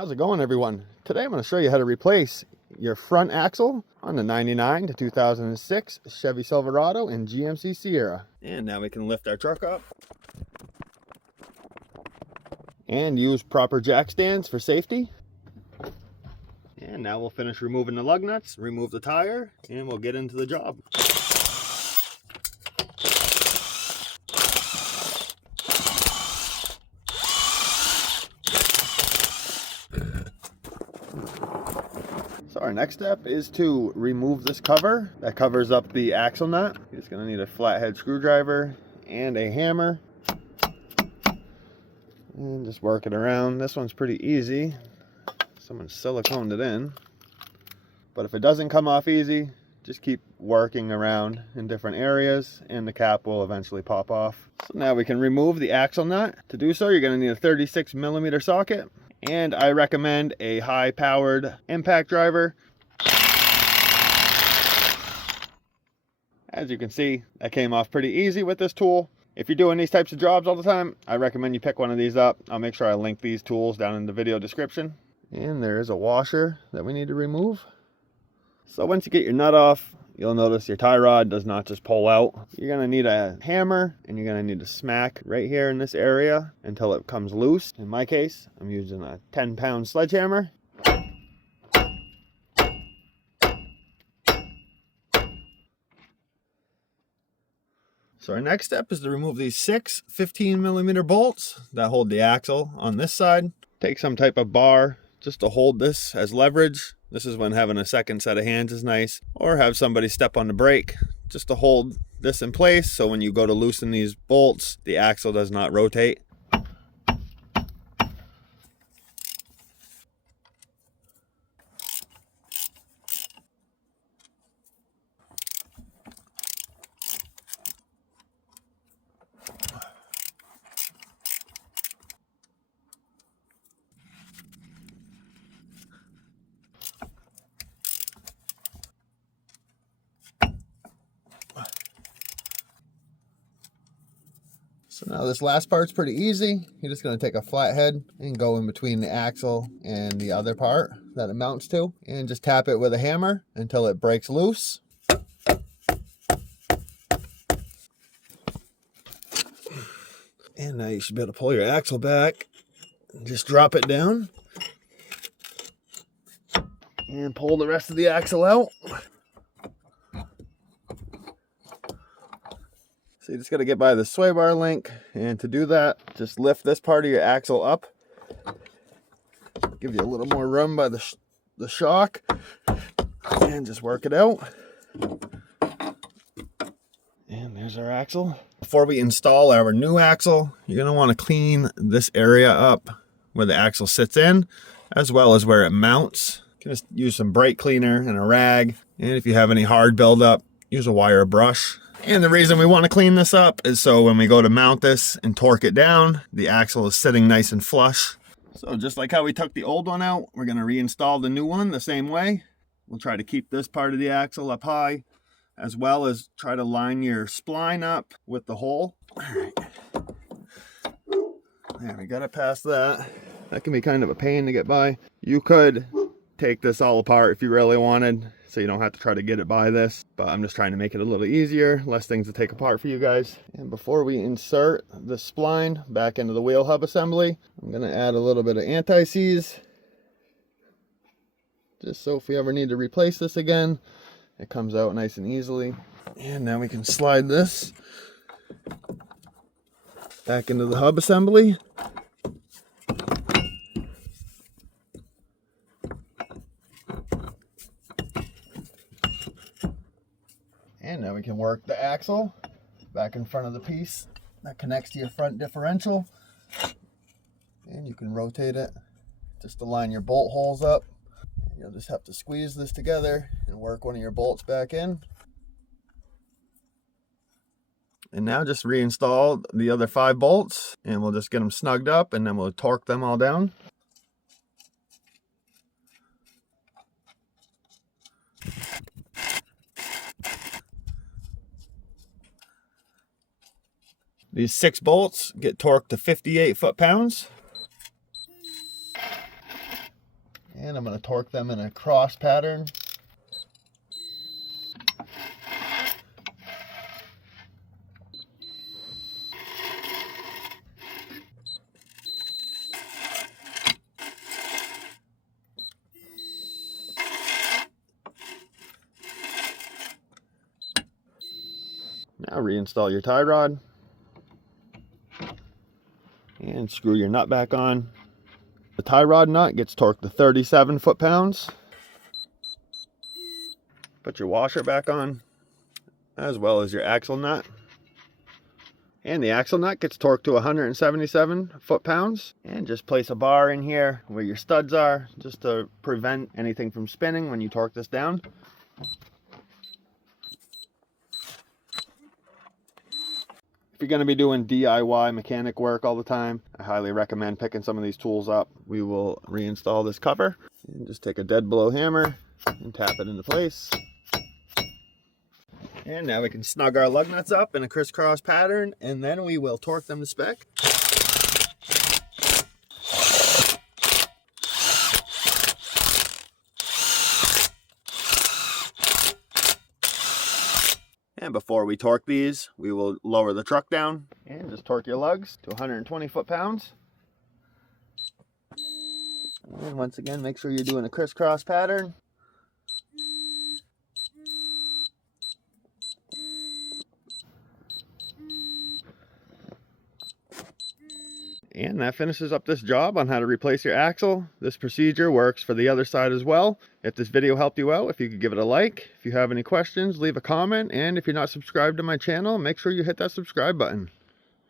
How's it going, everyone? Today I'm going to show you how to replace your front axle on the 99 to 2006 Chevy Silverado and GMC Sierra. And now we can lift our truck up and use proper jack stands for safety. And now we'll finish removing the lug nuts, remove the tire, and we'll get into the job. So our next step is to remove this cover that covers up the axle nut. You're just going to need a flathead screwdriver and a hammer. And just work it around. This one's pretty easy. Someone siliconed it in. But if it doesn't come off easy, just keep working around in different areas and the cap will eventually pop off. So now we can remove the axle nut. To do so, you're going to need a 36mm socket. And I recommend a high-powered impact driver. As you can see, that came off pretty easy with this tool. If you're doing these types of jobs all the time, I recommend you pick one of these up. I'll make sure I link these tools down in the video description. And there is a washer that we need to remove. So once you get your nut off, you'll notice your tie rod does not just pull out. You're going to need a hammer and you're going to need to smack right here in this area until it comes loose. In my case, I'm using a 10-pound sledgehammer. So our next step is to remove these 6 15mm bolts that hold the axle on this side. Take some type of bar just to hold this as leverage. This is when having a second set of hands is nice, or have somebody step on the brake just to hold this in place so when you go to loosen these bolts, the axle does not rotate. So now this last part's pretty easy. You're just going to take a flathead and go in between the axle and the other part that it mounts to, and just tap it with a hammer until it breaks loose. And now you should be able to pull your axle back and just drop it down and pull the rest of the axle out. So you just got to get by the sway bar link, and to do that, just lift this part of your axle up. Give you a little more room by the shock, and just work it out. And there's our axle. Before we install our new axle, you're going to want to clean this area up where the axle sits in, as well as where it mounts. You can just use some brake cleaner and a rag, and if you have any hard buildup, use a wire brush. And the reason we want to clean this up is so when we go to mount this and torque it down, the axle is sitting nice and flush. So just like how we took the old one out, we're going to reinstall the new one the same way. We'll try to keep this part of the axle up high, as well as try to line your spline up with the hole. All right. There, we got it past that. That can be kind of a pain to get by. You could take this all apart if you really wanted, so you don't have to try to get it by this, but I'm just trying to make it a little easier, less things to take apart for you guys. And before we insert the spline back into the wheel hub assembly, I'm going to add a little bit of anti-seize, just so if we ever need to replace this again, it comes out nice and easily. And now we can slide this back into the hub assembly. And now we can work the axle back in front of the piece that connects to your front differential. And you can rotate it just to line your bolt holes up. You'll just have to squeeze this together and work one of your bolts back in. And now just reinstall the other 5 bolts, and we'll just get them snugged up, and then we'll torque them all down. These 6 bolts get torqued to 58 foot-pounds. And I'm going to torque them in a cross pattern. Now reinstall your tie rod and screw your nut back on. The tie rod nut gets torqued to 37 foot-pounds. Put your washer back on, as well as your axle nut. And the axle nut gets torqued to 177 foot-pounds. And just place a bar in here where your studs are, just to prevent anything from spinning when you torque this down. If you're going to be doing DIY mechanic work all the time, I highly recommend picking some of these tools up. We will reinstall this cover and just take a dead blow hammer and tap it into place. And now we can snug our lug nuts up in a crisscross pattern, and then we will torque them to spec. And before we torque these, we will lower the truck down and just torque your lugs to 120 foot-pounds. And once again, make sure you're doing a crisscross pattern. And that finishes up this job on how to replace your axle. This procedure works for the other side as well. If this video helped you out, if you could give it a like. If you have any questions, leave a comment. And if you're not subscribed to my channel, make sure you hit that subscribe button.